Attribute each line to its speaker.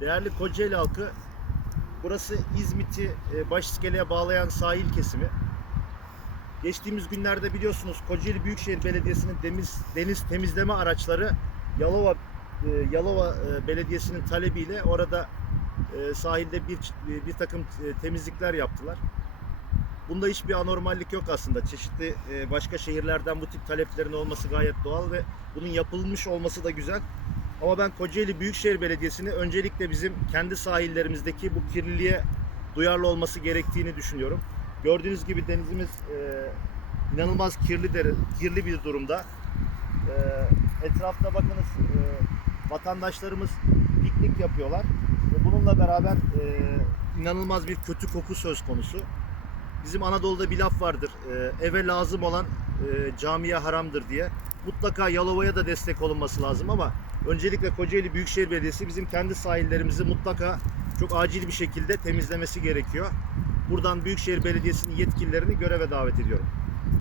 Speaker 1: Değerli Kocaeli halkı, burası İzmit'i e, Başiskele'ye bağlayan sahil kesimi. Geçtiğimiz günlerde biliyorsunuz Kocaeli Büyükşehir Belediyesi'nin deniz, deniz temizleme araçları Yalova e, Yalova e, Belediyesi'nin talebiyle orada sahilde bir bir takım temizlikler yaptılar. Bunda hiçbir anormallik yok aslında. Çeşitli başka şehirlerden bu tip taleplerin olması gayet doğal ve bunun yapılmış olması da güzel. Ama ben Kocaeli Büyükşehir Belediyesi'ni öncelikle bizim kendi sahillerimizdeki bu kirliliğe duyarlı olması gerektiğini düşünüyorum. Gördüğünüz gibi denizimiz e, inanılmaz kirli deri- kirli bir durumda. E, etrafta bakınız e, vatandaşlarımız piknik yapıyorlar ve bununla beraber e, inanılmaz bir kötü koku söz konusu. Bizim Anadolu'da bir laf vardır. e, eve lazım olan e, camiye haramdır diye. Mutlaka Yalova'ya da destek olunması lazım ama öncelikle Kocaeli Büyükşehir Belediyesi bizim kendi sahillerimizi mutlaka çok acil bir şekilde temizlemesi gerekiyor. Buradan Büyükşehir Belediyesi'nin yetkililerini göreve davet ediyorum.